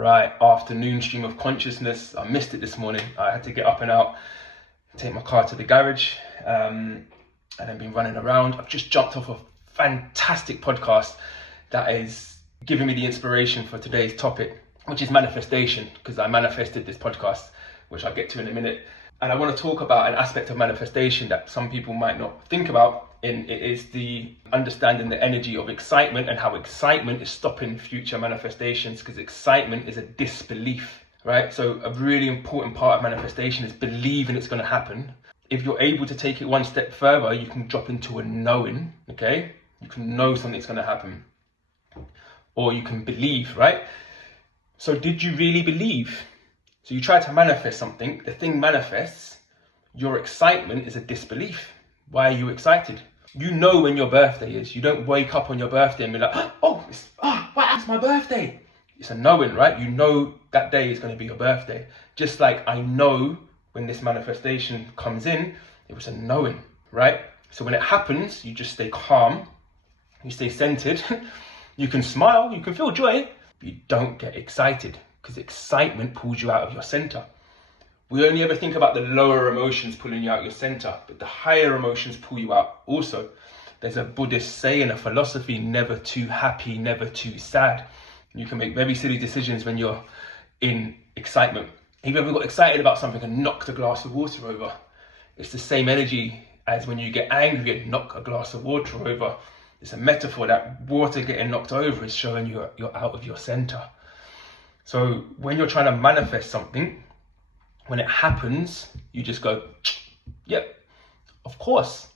right, afternoon stream of consciousness. I missed it this morning. I had to get up and out, take my car to the garage, and then been running around. I've just jumped off a fantastic podcast that is giving me the inspiration for today's topic, which is manifestation, because I manifested this podcast, which I'll get to in a minute. And I want to talk about an aspect of manifestation that some people might not think about. And it is the understanding the energy of excitement and how excitement is stopping future manifestations, because excitement is a disbelief, right? So a really important part of manifestation is believing it's going to happen. If you're able to take it one step further, you can drop into a knowing, okay? You can know something's going to happen, or you can believe, right? So did you really believe? So you try to manifest something, the thing manifests, your excitement is a disbelief. Why are you excited? You know when your birthday is. You don't wake up on your birthday and be like, it's my birthday. It's a knowing, right? You know that day is going to be your birthday. Just like I know when this manifestation comes in, it was a knowing, right? So when it happens, you just stay calm, you stay centered, you can smile, you can feel joy, but you don't get excited, because excitement pulls you out of your center. We only ever think about the lower emotions pulling you out of your center, but the higher emotions pull you out also. There's a Buddhist saying, a philosophy, never too happy, never too sad. You can make very silly decisions when you're in excitement. Have you ever got excited about something and knocked a glass of water over? It's the same energy as when you get angry and knock a glass of water over. It's a metaphor that water getting knocked over is showing you're out of your center. So when you're trying to manifest something, when it happens, you just go, yep, of course,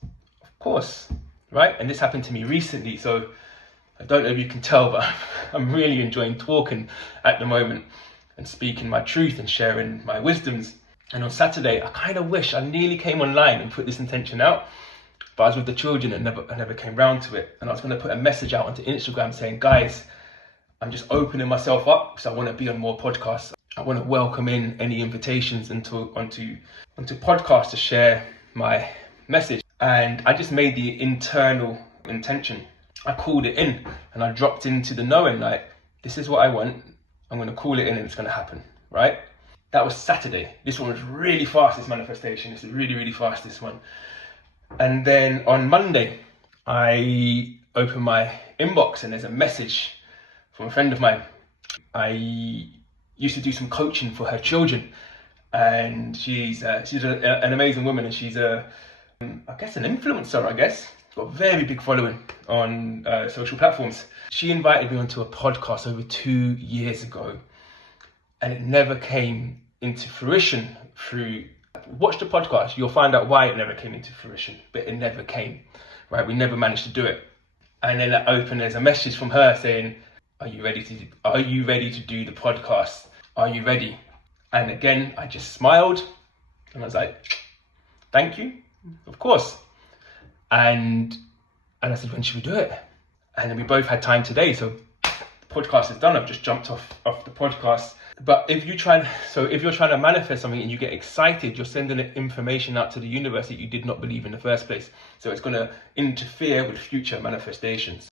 right? And this happened to me recently, so I don't know if you can tell, but I'm really enjoying talking at the moment and speaking my truth and sharing my wisdoms. And on Saturday, I kind of wish I nearly came online and put this intention out, but I was with the children and I never came round to it. And I was going to put a message out onto Instagram saying, guys, I'm just opening myself up because I want to be on more podcasts. I want to welcome in any invitations onto podcasts to share my message. And I just made the internal intention. I called it in and I dropped into the knowing, like, this is what I want. I'm going to call it in and it's going to happen, right? That was Saturday. This one was really fast, this manifestation. This is really, really fast, this one. And then on Monday, I opened my inbox and there's a message from a friend of mine. I used to do some coaching for her children, and she's an amazing woman, and she's an influencer, I guess. Got a very big following on social platforms. She invited me onto a podcast over 2 years ago, and it never came into fruition. Watch the podcast, you'll find out why it never came into fruition, but it never came, right? We never managed to do it. And then I opened, there's a message from her saying, Are you ready to do the podcast? Are you ready? And again, I just smiled and I was like, thank you, of course. And I said, when should we do it? And then we both had time today. So the podcast is done. I've just jumped off the podcast. But if you're trying to manifest something and you get excited, you're sending information out to the universe that you did not believe in the first place. So it's going to interfere with future manifestations.